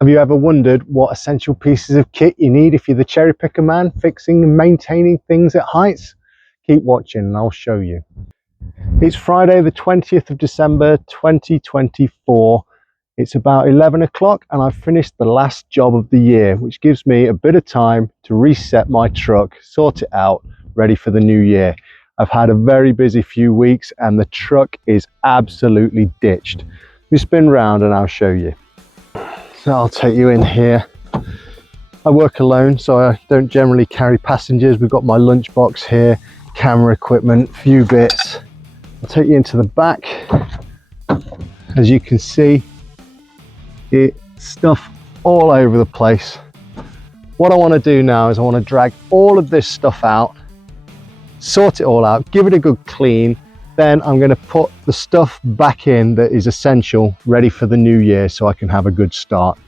Have you ever wondered what essential pieces of kit you need if you're the cherry picker man fixing and maintaining things at heights? Keep watching and I'll show you. It's Friday the 20th of December 2024. It's about 11 o'clock and I've finished the last job of the year, which gives me a bit of time to reset my truck, sort it out, ready for the new year. I've had a very busy few weeks and the truck is absolutely ditched. We spin round and I'll show you. So I'll take you in here. I work alone, so I don't generally carry passengers. We've got my lunchbox here, camera equipment, few bits. I'll take you into the back. As you can see, it's stuff all over the place. What I want to do now is I want to drag all of this stuff out, sort it all out, give it a good clean. Then I'm going to put the stuff back in that is essential, ready for the new year so I can have a good start.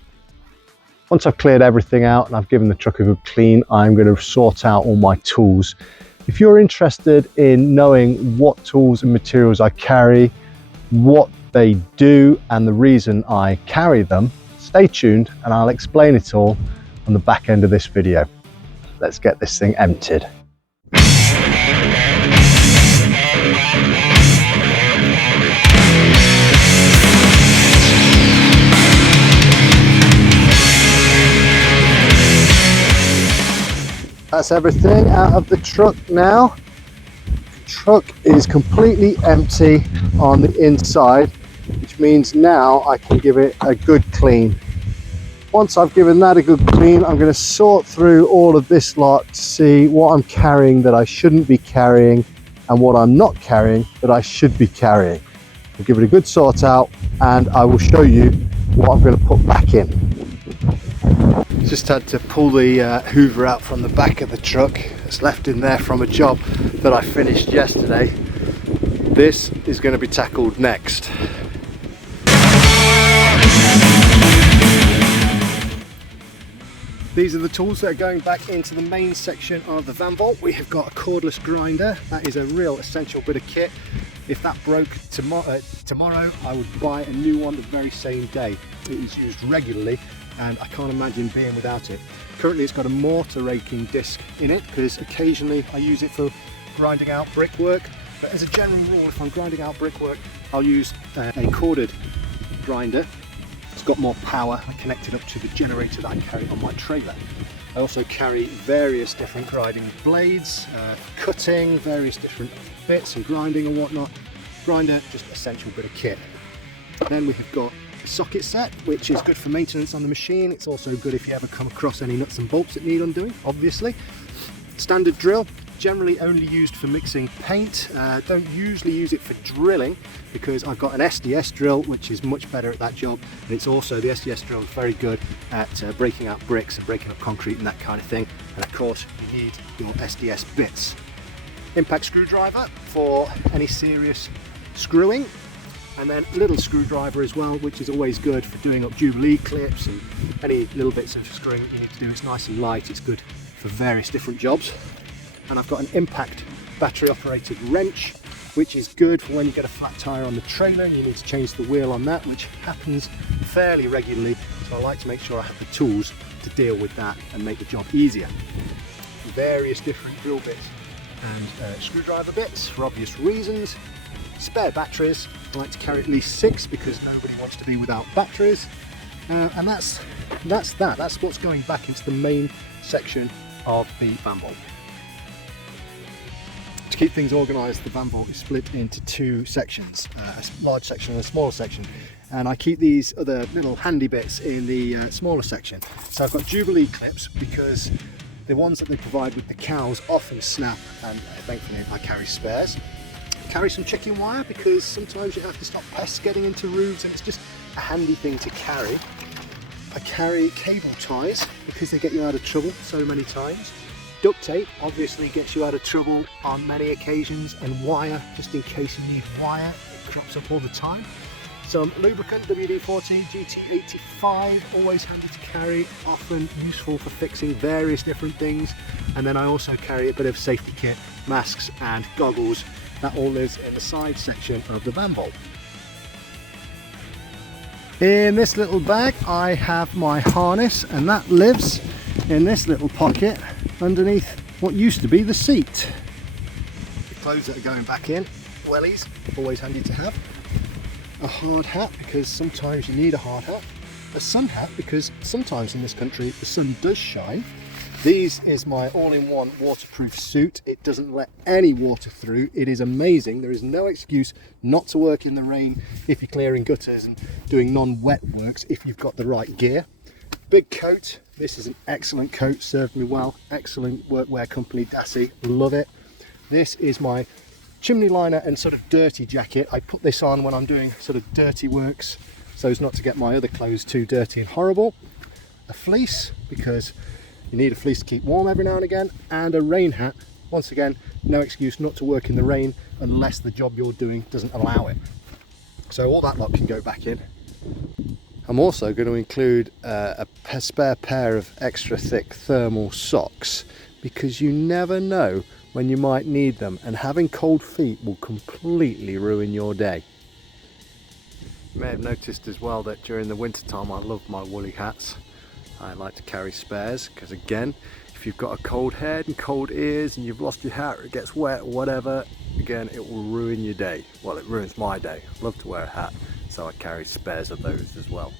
Once I've cleared everything out and I've given the truck a good clean, I'm going to sort out all my tools. If you're interested in knowing what tools and materials I carry, what they do and the reason I carry them, stay tuned and I'll explain it all on the back end of this video. Let's get this thing emptied. That's everything out of the truck now. The truck is completely empty on the inside, which means now I can give it a good clean. Once I've given that a good clean, I'm going to sort through all of this lot to see what I'm carrying that I shouldn't be carrying and what I'm not carrying that I should be carrying. I'll give it a good sort out and I will show you what I'm going to put back in. Just had to pull the hoover out from the back of the truck. It's left in there from a job that I finished yesterday. This is going to be tackled next. These are the tools that are going back into the main section of the van vault. We have got a cordless grinder. That is a real essential bit of kit. If that broke tomorrow, I would buy a new one the very same day. It is used regularly and I can't imagine being without it. Currently it's got a mortar raking disc in it because occasionally I use it for grinding out brickwork, but as a general rule, if I'm grinding out brickwork, I'll use a corded grinder. It's got more power. I connect it up to the generator that I carry on my trailer. I also carry various different grinding blades, cutting, various different bits and grinding and whatnot. Grinder, just an essential bit of kit. Then we have got socket set, which is good for maintenance on the machine. It's also good if you ever come across any nuts and bolts that need undoing, obviously. Standard drill, generally only used for mixing paint. Don't usually use it for drilling because I've got an SDS drill which is much better at that job, and it's also, the SDS drill is very good at breaking out bricks and breaking up concrete and that kind of thing. And of course you need your SDS bits. Impact screwdriver for any serious screwing, and then little screwdriver as well, which is always good for doing up Jubilee clips and any little bits of screwing that you need to do. It's nice and light, it's good for various different jobs. And I've got an impact battery operated wrench, which is good for when you get a flat tire on the trailer and you need to change the wheel on that, which happens fairly regularly. So I like to make sure I have the tools to deal with that and make the job easier. Various different drill bits and screwdriver bits for obvious reasons. Spare batteries, I like to carry at least 6 because nobody wants to be without batteries. And that's what's going back into the main section of the van vault. To keep things organised, the van vault is split into 2 sections, a large section and a smaller section. And I keep these other little handy bits in the smaller section. So I've got Jubilee clips because the ones that they provide with the cows often snap, and thankfully I carry spares. Carry some chicken wire because sometimes you have to stop pests getting into roofs and it's just a handy thing to carry. I carry cable ties because they get you out of trouble so many times. Duct tape obviously gets you out of trouble on many occasions, and wire just in case you need wire, it crops up all the time. Some lubricant, WD-40, GT85, always handy to carry, often useful for fixing various different things. And then I also carry a bit of safety kit, masks and goggles. That all lives in the side section of the van vault. In this little bag I have my harness, and that lives in this little pocket underneath what used to be the seat. The clothes that are going back in, wellies, always handy to have. A hard hat, because sometimes you need a hard hat. A sun hat, because sometimes in this country the sun does shine. This is my all-in-one waterproof suit. It doesn't let any water through. It is amazing. There is no excuse not to work in the rain if you're clearing gutters and doing non-wet works if you've got the right gear. Big coat. This is an excellent coat, served me well. Excellent workwear company, Dassie, love it. This is my chimney liner and sort of dirty jacket. I put this on when I'm doing sort of dirty works so as not to get my other clothes too dirty and horrible. A fleece, because you need a fleece to keep warm every now and again, and a rain hat. Once again, no excuse not to work in the rain unless the job you're doing doesn't allow it. So all that lot can go back in. I'm also going to include a spare pair of extra thick thermal socks, because you never know when you might need them, and having cold feet will completely ruin your day. You may have noticed as well that during the winter time I love my woolly hats. I like to carry spares, because again, if you've got a cold head and cold ears and you've lost your hat or it gets wet or whatever, again, it will ruin your day. Well, it ruins my day. I love to wear a hat, so I carry spares of those as well.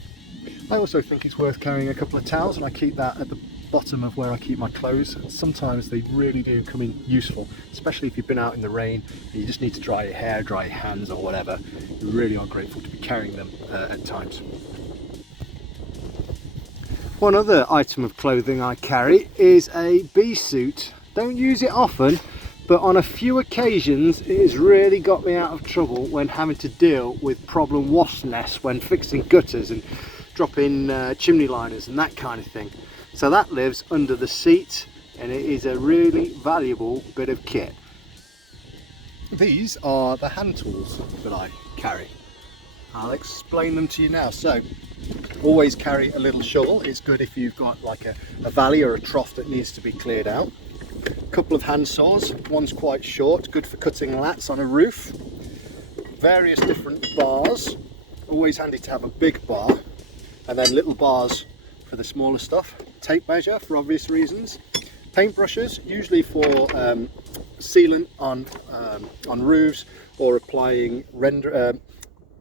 I also think it's worth carrying a couple of towels, and I keep that at the bottom of where I keep my clothes. Sometimes they really do come in useful, especially if you've been out in the rain and you just need to dry your hair, dry your hands or whatever. You really are grateful to be carrying them at times. One other item of clothing I carry is a bee suit. Don't use it often, but on a few occasions it has really got me out of trouble when having to deal with problem wasp nests when fixing gutters and dropping chimney liners and that kind of thing. So that lives under the seat, and it is a really valuable bit of kit. These are the hand tools that I carry. I'll explain them to you now. So always carry a little shovel. It's good if you've got like a valley or a trough that needs to be cleared out. A couple of hand saws. One's quite short, good for cutting lats on a roof. Various different bars. Always handy to have a big bar, and then little bars for the smaller stuff. Tape measure for obvious reasons. Paintbrushes, usually for sealant on roofs, or applying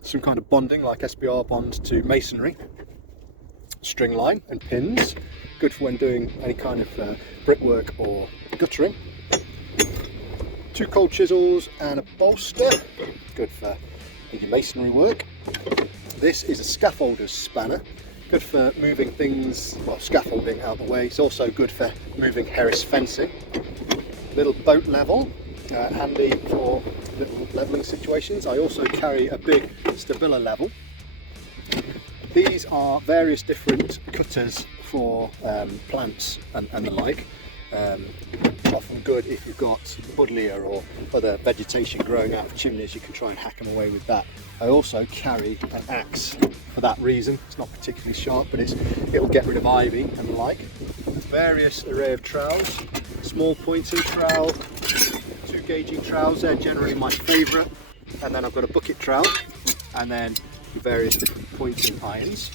some kind of bonding like SBR bond to masonry. String line and pins, good for when doing any kind of brickwork or guttering. 2 cold chisels and a bolster, good for your masonry work. This is a scaffolder's spanner, good for moving things, well, scaffolding out of the way. It's also good for moving Harris fencing. Little boat level, handy for little leveling situations. I also carry a big Stabila level. These are various different cutters for plants and the like. Often good if you've got buddleia or other vegetation growing out of chimneys. You can try and hack them away with that. I also carry an axe for that reason. It's not particularly sharp, but it'll get rid of ivy and the like. Various array of trowels, small pointing trowel, 2 gauging trowels, they're generally my favourite, and then I've got a bucket trowel, and then various different pointing irons.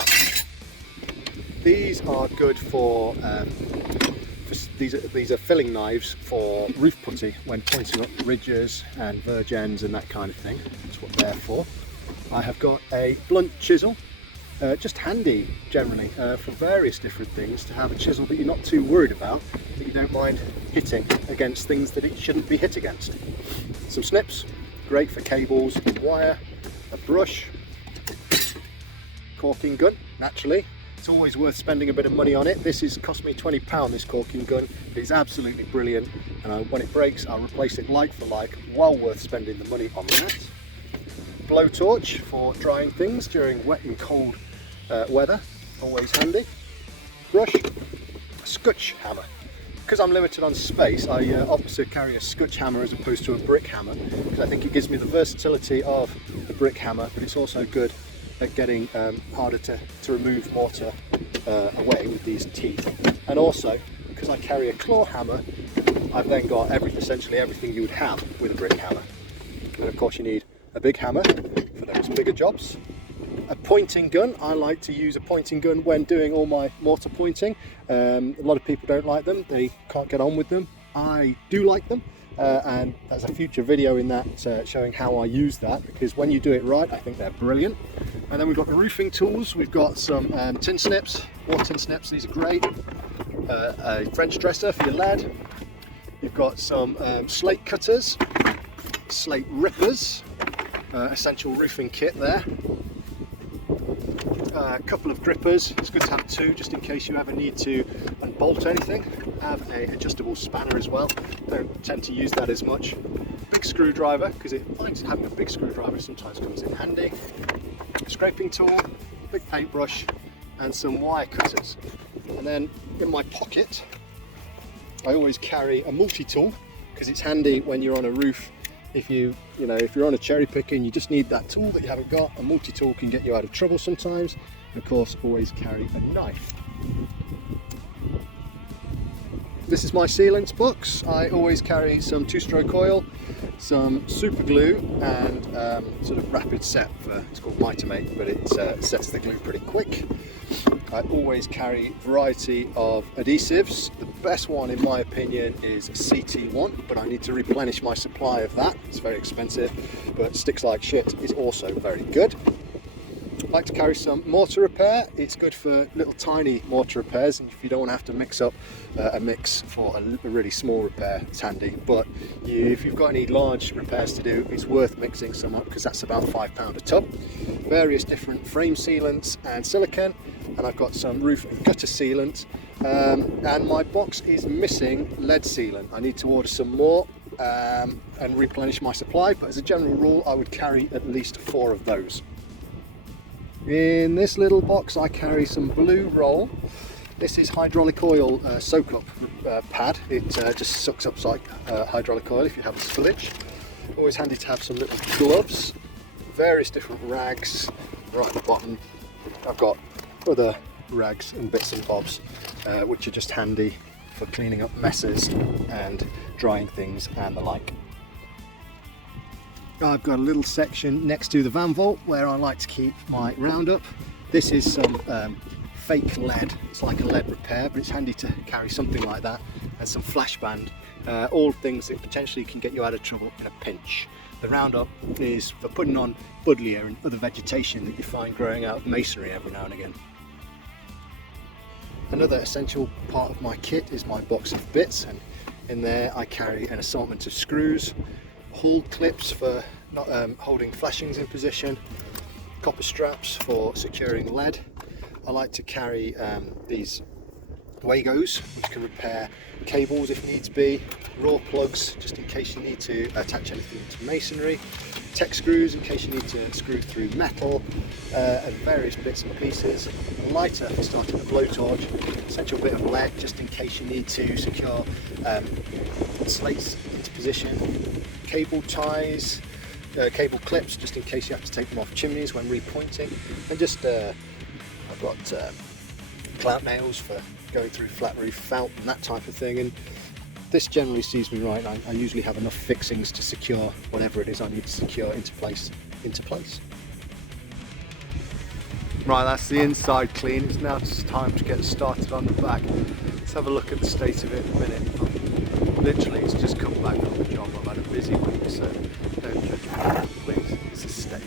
These are good for these are filling knives for roof putty when pointing up ridges and verge ends and that kind of thing. That's what they're for. I have got a blunt chisel, just handy generally for various different things, to have a chisel that you're not too worried about, that you don't mind hitting against things that it shouldn't be hit against. Some snips, great for cables and wire. A brush, caulking gun, naturally. It's always worth spending a bit of money on it. This has cost me £20, this caulking gun. It's absolutely brilliant, and when it breaks I'll replace it like for like. Well worth spending the money on that. Blowtorch for drying things during wet and cold weather, always handy. Brush, a scutch hammer. Because I'm limited on space, I opt to carry a scutch hammer as opposed to a brick hammer, because I think it gives me the versatility of the brick hammer, but it's also good at getting harder to remove mortar away with these teeth. And also, because I carry a claw hammer, I've then got essentially everything you would have with a brick hammer. And of course you need a big hammer for those bigger jobs, A pointing gun. I like to use a pointing gun when doing all my mortar pointing. A lot of people don't like them, they can't get on with them. I do like them, and there's a future video in that showing how I use that, because when you do it right, I think they're brilliant. And then we've got the roofing tools. We've got some tin snips, wall tin snips, these are great. A French dresser for your lead. You've got some slate cutters, slate rippers, essential roofing kit there. A couple of grippers. It's good to have two just in case you ever need to unbolt anything. Have a adjustable spanner as well. Don't tend to use that as much. Big screwdriver, because having a big screwdriver sometimes comes in handy. Scraping tool, big paintbrush, and some wire cutters. And then in my pocket, I always carry a multi-tool, because it's handy when you're on a roof. If you're on a cherry picker and you just need that tool that you haven't got, a multi-tool can get you out of trouble sometimes. And of course, always carry a knife. This is my sealants box. I always carry some 2-stroke oil, some super glue, and sort of rapid set it's called Mitomate, but it sets the glue pretty quick. I always carry a variety of adhesives. The best one in my opinion is CT1, but I need to replenish my supply of that. It's very expensive, but Sticks Like Shit is also very good. I like to carry some mortar repair. It's good for little tiny mortar repairs, and if you don't want to have to mix up a mix for a really small repair, it's handy. But if you've got any large repairs to do, it's worth mixing some up, because that's about £5 a tub. Various different frame sealants and silicone, and I've got some roof and gutter sealant, and my box is missing lead sealant. I need to order some more and replenish my supply, but as a general rule I would carry at least 4 of those. In this little box I carry some blue roll. This is hydraulic oil soak up pad. It just sucks up like hydraulic oil if you have a spillage. Always handy to have some little gloves, various different rags. Right at the bottom I've got other rags and bits and bobs which are just handy for cleaning up messes and drying things and the like. I've got a little section next to the van vault where I like to keep my Roundup. This is some fake lead. It's like a lead repair, but it's handy to carry something like that, and some flash band, all things that potentially can get you out of trouble in a pinch. The Roundup is for putting on buddleia and other vegetation that you find growing out of masonry every now and again. Another essential part of my kit is my box of bits, and in there I carry an assortment of screws, hauled clips for not holding flashings in position, copper straps for securing lead. I like to carry these Wagos, which can repair cables if needs be, raw plugs just in case you need to attach anything to masonry, tech screws in case you need to screw through metal, and various bits and pieces. A lighter for starting a blowtorch, essential bit of lead just in case you need to secure slates into position, cable ties, cable clips just in case you have to take them off chimneys when repointing, and just I've got clout nails for going through flat roof felt and that type of thing. And this generally sees me right. I usually have enough fixings to secure whatever it is I need to secure into place. Right, that's the inside clean. It's now just time to get started on the back. Let's have a look at the state of it in a minute. Literally, it's just come back from the job. I've had a busy week, so don't judge me, please. It's a state.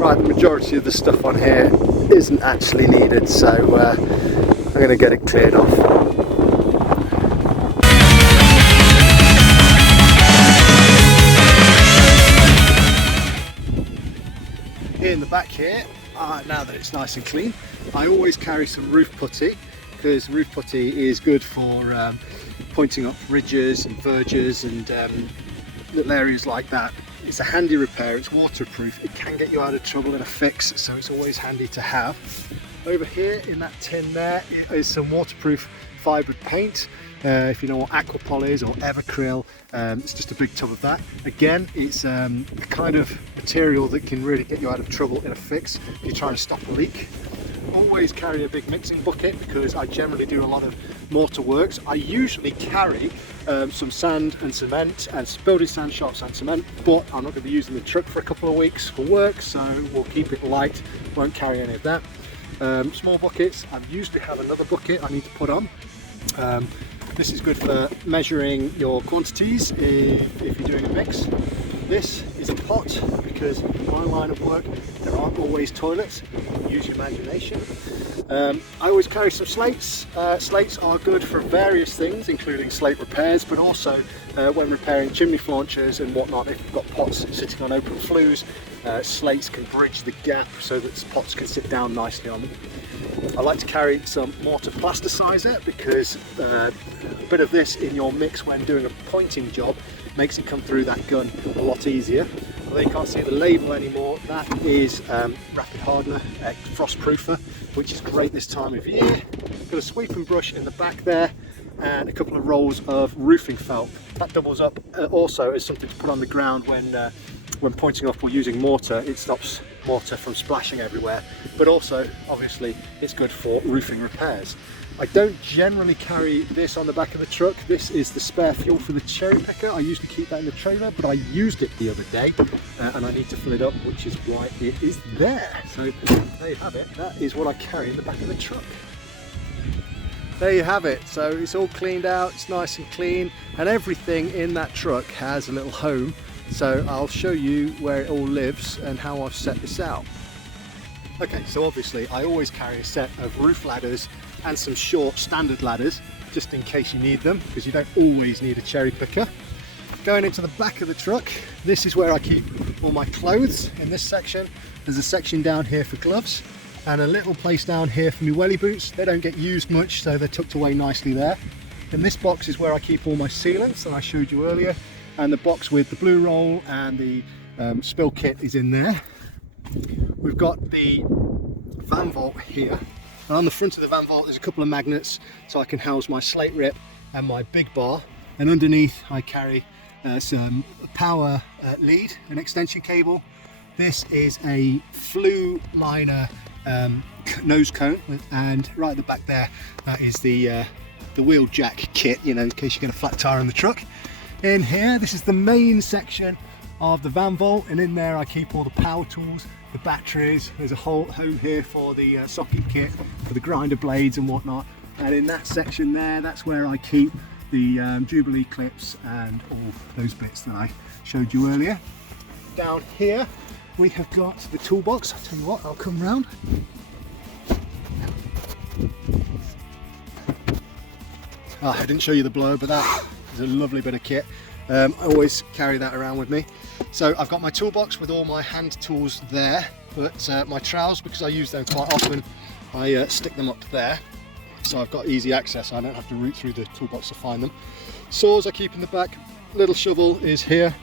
Right, the majority of the stuff on here isn't actually needed, so I'm going to get it cleared off. In the back here, now that it's nice and clean, I always carry some roof putty, because roof putty is good for pointing up ridges and verges and little areas like that. It's a handy repair, it's waterproof, it can get you out of trouble in a fix, so it's always handy to have. Over here in that tin there is some waterproof fibre paint. If you know what Aquapol is or Evercryl, it's just a big tub of that. Again, it's the kind of material that can really get you out of trouble in a fix if you're trying to stop a leak. always carry a big mixing bucket because I generally do a lot of mortar works. I usually carry some sand and cement and building sand, sharp sand, cement, but I'm not going to be using the truck for a couple of weeks for work, so we'll keep it light, won't carry any of that. Small buckets, I usually have another bucket I need to put on. This is good for measuring your quantities if you're doing a mix. This is a pot because in my line of work there aren't always toilets. Use your imagination. I always carry some slates. Slates are good for various things, including slate repairs, but also when repairing chimney flanges and whatnot. If you've got pots sitting on open flues, slates can bridge the gap so that pots can sit down nicely on them. I like to carry some mortar plasticizer because a bit of this in your mix when doing a pointing job makes it come through that gun a lot easier. Although you can't see the label anymore, that is rapid hardener, frost proofer, which is great this time of year. Got a sweeping brush in the back there and a couple of rolls of roofing felt. That doubles up also as something to put on the ground when pointing off or using mortar. It stops mortar from splashing everywhere, but also obviously it's good for roofing repairs. I don't generally carry this on the back of the truck. This is the spare fuel for the Cherrypicker. I usually keep that in the trailer, but I used it the other day and I need to fill it up, which is why it is there. So there you have it. That is what I carry in the back of the truck. There you have it. So it's all cleaned out, it's nice and clean, and everything in that truck has a little home. So I'll show you where it all lives and how I've set this out. Okay, so obviously I always carry a set of roof ladders and some short standard ladders just in case you need them, because you don't always need a Cherrypicker. Going into the back of the truck, this is where I keep all my clothes. In this section there's a section down here for gloves and a little place down here for my welly boots. They don't get used much, so they're tucked away nicely there. In this box is where I keep all my sealants that I showed you earlier, and the box with the blue roll and the spill kit is in there. We've got the van vault here, and on the front of the van vault there's a couple of magnets so I can house my slate rip and my big bar, and underneath I carry some power lead, an extension cable. This is a flue liner nose cone, and right at the back there that is the wheel jack kit, you know, in case you get a flat tire on the truck. In here, this is the main section of the van vault, and in there I keep all the power tools, the batteries. There's a whole home here for the socket kit, for the grinder blades and whatnot. And in that section there, that's where I keep the Jubilee clips and all those bits that I showed you earlier. Down here, we have got the toolbox. I'll tell you what, I'll come round. Oh, I didn't show you the blower, but that is a lovely bit of kit. I always carry that around with me. So I've got my toolbox with all my hand tools there, but my trowels, because I use them quite often, I stick them up there. So I've got easy access, I don't have to root through the toolbox to find them. Saws I keep in the back, little shovel is here,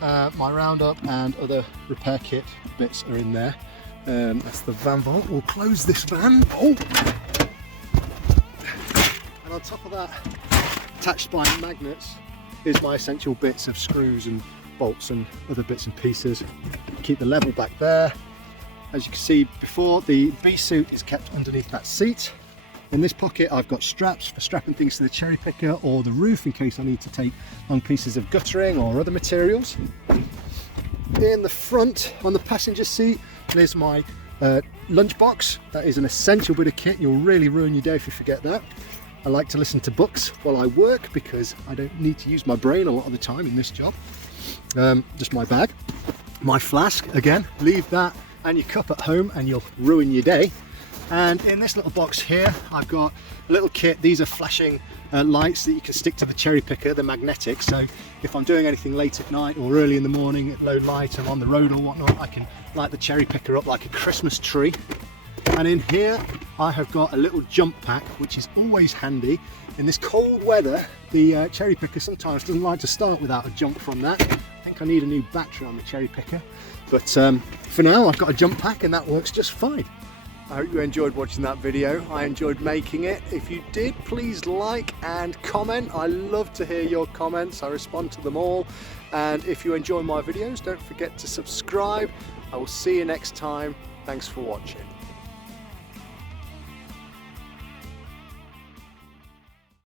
my roundup and other repair kit bits are in there. That's the van vault. We'll close this van. Oh! And on top of that, attached by magnets, is my essential bits of screws and bolts and other bits and pieces. Keep the level back there. As you can see before, the B suit is kept underneath that seat. In this pocket I've got straps for strapping things to the Cherrypicker or the roof in case I need to take long pieces of guttering or other materials. In the front, on the passenger seat, there's my lunchbox. That is an essential bit of kit. You'll really ruin your day if you forget that. I like to listen to books while I work because I don't need to use my brain a lot of the time in this job. Just my bag. My flask, again, leave that and your cup at home and you'll ruin your day. And in this little box here, I've got a little kit. These are flashing lights that you can stick to the Cherrypicker. They're magnetic, so if I'm doing anything late at night or early in the morning at low light and on the road or whatnot, I can light the Cherrypicker up like a Christmas tree. And in here I have got a little jump pack, which is always handy. In this cold weather, the Cherrypicker sometimes doesn't like to start without a jump from that. I think I need a new battery on the Cherrypicker, but for now I've got a jump pack and that works just fine. I hope you enjoyed watching that video. I enjoyed making it. If you did, please like and comment. I love to hear your comments. I respond to them all. And if you enjoy my videos, don't forget to subscribe. I will see you next time. Thanks for watching.